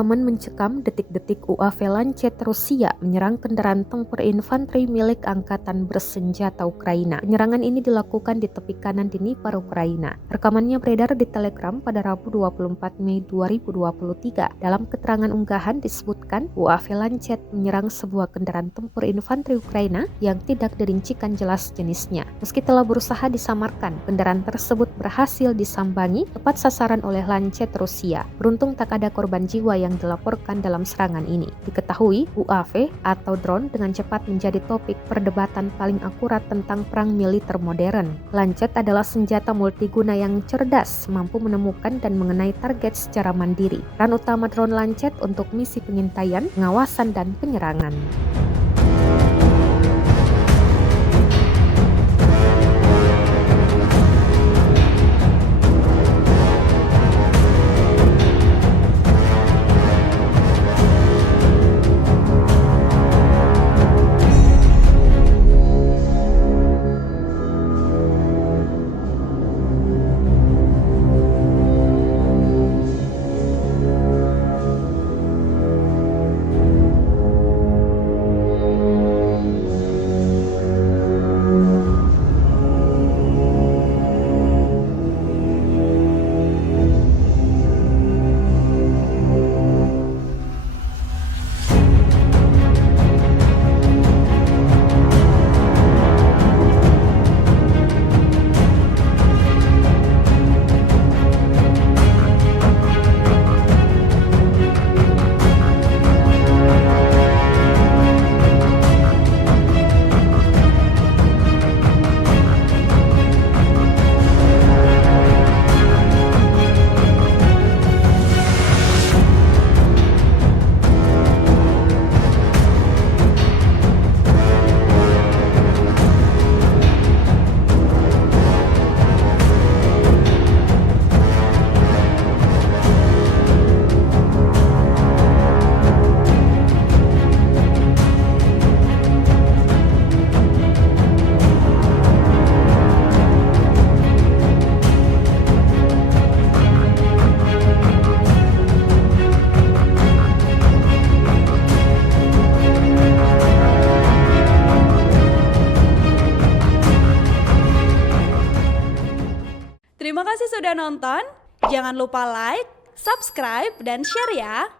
rekaman mencekam detik-detik UAV Lancet Rusia menyerang kendaraan tempur infanteri milik Angkatan Bersenjata Ukraina. Penyerangan ini dilakukan di tepi kanan Dnipro, Ukraina. Rekamannya beredar di Telegram pada Rabu 24 Mei 2023. Dalam keterangan unggahan disebutkan UAV Lancet menyerang sebuah kendaraan tempur infanteri Ukraina yang tidak dirincikan jelas jenisnya. Meski telah berusaha disamarkan, kendaraan tersebut berhasil disambangi tepat sasaran oleh Lancet Rusia. Beruntung tak ada korban jiwa yang dilaporkan dalam serangan ini. Diketahui UAV atau drone dengan cepat menjadi topik perdebatan paling akurat tentang perang militer modern. Lancet adalah senjata multiguna yang cerdas, mampu menemukan dan mengenai target secara mandiri. Peran utama drone Lancet untuk misi pengintaian, pengawasan, dan penyerangan. Terima kasih sudah nonton. Jangan lupa like, subscribe, dan share ya.